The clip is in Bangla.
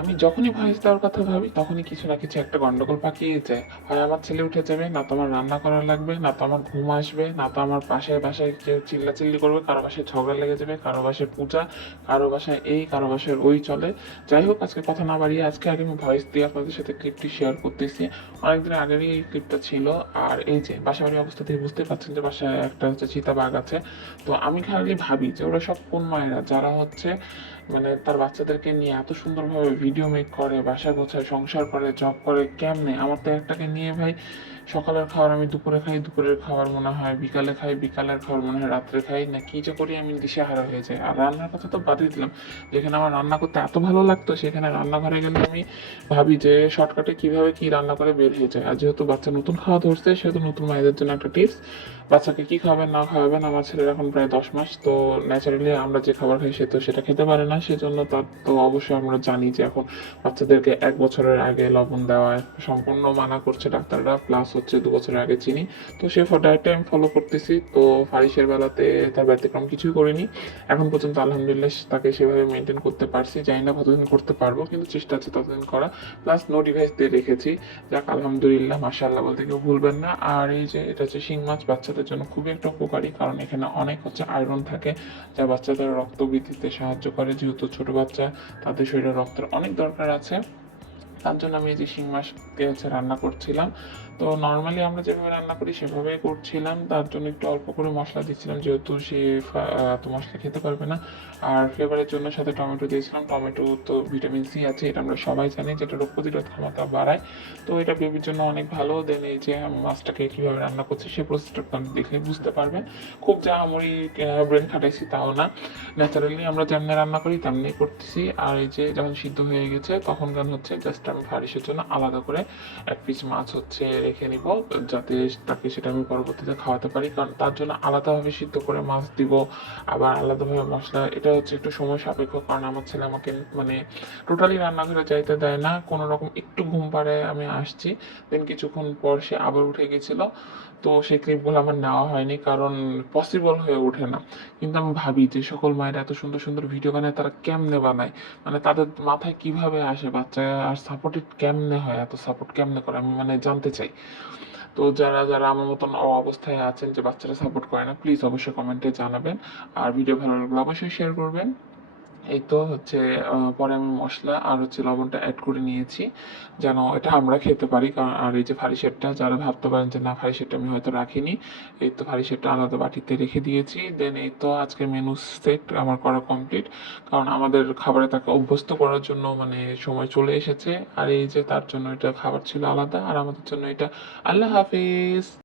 আমি যখনই ভয়েস দেওয়ার কথা ভাবি তখনই কিছু না কিছু একটা গন্ডগোল পাকিয়ে যায়। হয় আমার ছেলে উঠে যাবে, না তো আমার রান্না করা লাগবে, না তো আমার ঘুম আসবে, না তো আমার বাসায় বাসায় কেউ চিল্লাচিল্লি করবে, কারো বাসায় ঝগড়া লেগে যাবে, কারো বাসায় পূজা, কারো বাসায় এই, কারো বাসায় ওই চলে। যাই হোক, আজকে কথা না বাড়িয়ে আজকে আগে আমি ভয়েস দিয়ে আপনাদের সাথে ক্লিপটি শেয়ার করতেছি। অনেকদিন আগেরই এই ক্লিপটা ছিল। আর এই যে বাসা বাড়ির অবস্থা থেকে বুঝতে পারছেন যে বাসায় একটা হচ্ছে চিতাবাঘ আছে। তো আমি খালি ভাবি যে ওরা সব কোন মায়েরা যারা হচ্ছে মানে তার বাচ্চাদেরকে নিয়ে এত সুন্দরভাবে ভিডিও মেক করে, বাসা গোছায়, সংসার করে, জব করে, কেমনে? আমার তো একটাকে নিয়ে ভাই সকালের খাবার আমি দুপুরে খাই, দুপুরের খাবার মনে হয় বিকালে খাই, বিকালের খাবার মনে হয় রাত্রে খাই, না কি যে করি আমি দিশেহারা হয়ে যাই। আর রান্নার কথা তো বাদই দিলাম, যেখানে আমার রান্না করতে এত ভালো লাগতো সেখানে রান্নাঘরে গেলে আমি ভাবি যে শর্টকাটে কিভাবে কি রান্না করে বের হয়ে যায়। আর যেহেতু বাচ্চা নতুন খাওয়া ধরছে সেহেতু নতুন মায়েদের জন্য একটা টিপস, বাচ্চাকে কি খাওয়াবেন না খাওয়াবেন। আমার ছেলের এখন প্রায় 10 মাস, তো ন্যাচারালি আমরা যে খাবার খাই সে তো সেটা খেতে পারে না, সেজন্য তার তো অবশ্যই আমরা জানি যে এখন বাচ্চাদেরকে 1 বছরের আগে লবণ দেওয়া সম্পূর্ণ মানা করছে ডাক্তাররা, প্লাস হচ্ছে 2 বছরের আগে চিনি। তো সে ডায়েটটা আমি ফলো করতেছি। তো ফারিসের বেলাতে তার ব্যতিক্রম কিছুই করিনি এখন পর্যন্ত, আলহামদুলিল্লাহ তাকে সেভাবে মেনটেন করতে পারছি। জানি না কতদিন করতে পারবো, কিন্তু চেষ্টা আছে ততদিন করা। প্লাস নো ডিভাইস দিয়ে রেখেছি, যাক আলহামদুলিল্লাহ, মাশাআল্লাহ বলতে কেউ ভুলবেন না। আর এই যে এটা হচ্ছে শিং মাছ, বাচ্চাদের জন্য খুবই একটা উপকারী, কারণ এখানে অনেক হচ্ছে আয়রন থাকে যা বাচ্চাদের রক্ত বৃদ্ধিতে সাহায্য করে। যেহেতু ছোট বাচ্চা, তাদের শরীরে রক্তের অনেক দরকার আছে। তার জন্য আমি এই যে শিং মাছকে হচ্ছে রান্না করছিলাম। তো নর্মালি আমরা যেভাবে রান্না করি সেভাবেই করছিলাম, তার জন্য একটু অল্প করে মশলা দিচ্ছিলাম যেহেতু সে এত মশলা খেতে পারবে না। আর ফ্লেভারের জন্য সাথে টমেটো দিয়েছিলাম। টমেটো তো ভিটামিন সি আছে, এটা আমরা সবাই জানি, যেটা রোগ প্রতিরোধ ক্ষমতা বাড়ায়। তো এটা বেবির জন্য অনেক ভালো। দেন এই যে আমি মাছটাকে কীভাবে রান্না করছি সেই প্রসেসটা আপনারা দেখলে বুঝতে পারবেন। খুব যা আমি ব্রেন খাটাইছি তাও না, ন্যাচারালি আমরা যেমনি রান্না করি তেমনি করতেছি। আর এই যে যখন সিদ্ধ হয়ে গেছে তখন গান হচ্ছে জাস্ট আমি ফারিসের জন্য আলাদা করে 1 পিস মাছ হচ্ছে রেখে নিব, যাতে তাকে সেটা আমি পরবর্তীতে খাওয়াতে পারি। কারণ তার জন্য আলাদাভাবে সিদ্ধ করে মাছ দিব, আবার আলাদাভাবে মশলা, এটা হচ্ছে একটু সময় সাপেক্ষ। কারণ আমার ছেলে আমাকে মানে টোটালি রান্নাঘরে যাইতে দেয় না, কোনো রকম একটু ঘুম পাড়ে আমি আসছি, দেন কিছুক্ষণ পর সে আবার উঠে গেছিল। তো সেই ক্লিপগুলো আমার নেওয়া হয়নি কারণ পসিবল হয়ে ওঠে না। কিন্তু আমি ভাবি যে সকল মায়েরা এত সুন্দর সুন্দর ভিডিও বানায় তারা কেমনে বানায়, মানে তাদের মাথায় কিভাবে আসে বাচ্চা আর সাপোর্টেড কেমনে হয়, এত সাপোর্ট কেমনে করে আমি মানে জানতে চাই। তো যারা যারা আমার মতন অবস্থায় আছেন যে বাচ্চারা সাপোর্ট করে না, প্লিজ অবশ্যই কমেন্টে জানাবেন। আর ভিডিও ভালো লাগলে অবশ্যই শেয়ার করবেন। এই তো হচ্ছে পরে আমি মশলা আর হচ্ছে লবণটা অ্যাড করে নিয়েছি যেন এটা আমরা খেতে পারি। কারণ আর এই যে ফারিসেরটা যারা ভাবতে পারেন যে না ফারিসেরটা আমি হয়তো রাখিনি, এই তো ফারিসেরটা আলাদা বাটিতে রেখে দিয়েছি। দেন এই তো আজকের মেনু সেট আমার করা কমপ্লিট, কারণ আমাদের খাবারে তাকে অভ্যস্ত করার জন্য মানে সময় চলে এসেছে। আর এই যে তার জন্য এটা খাবার ছিল আলাদা, আর আমাদের জন্য এটা। আল্লাহ হাফিজ।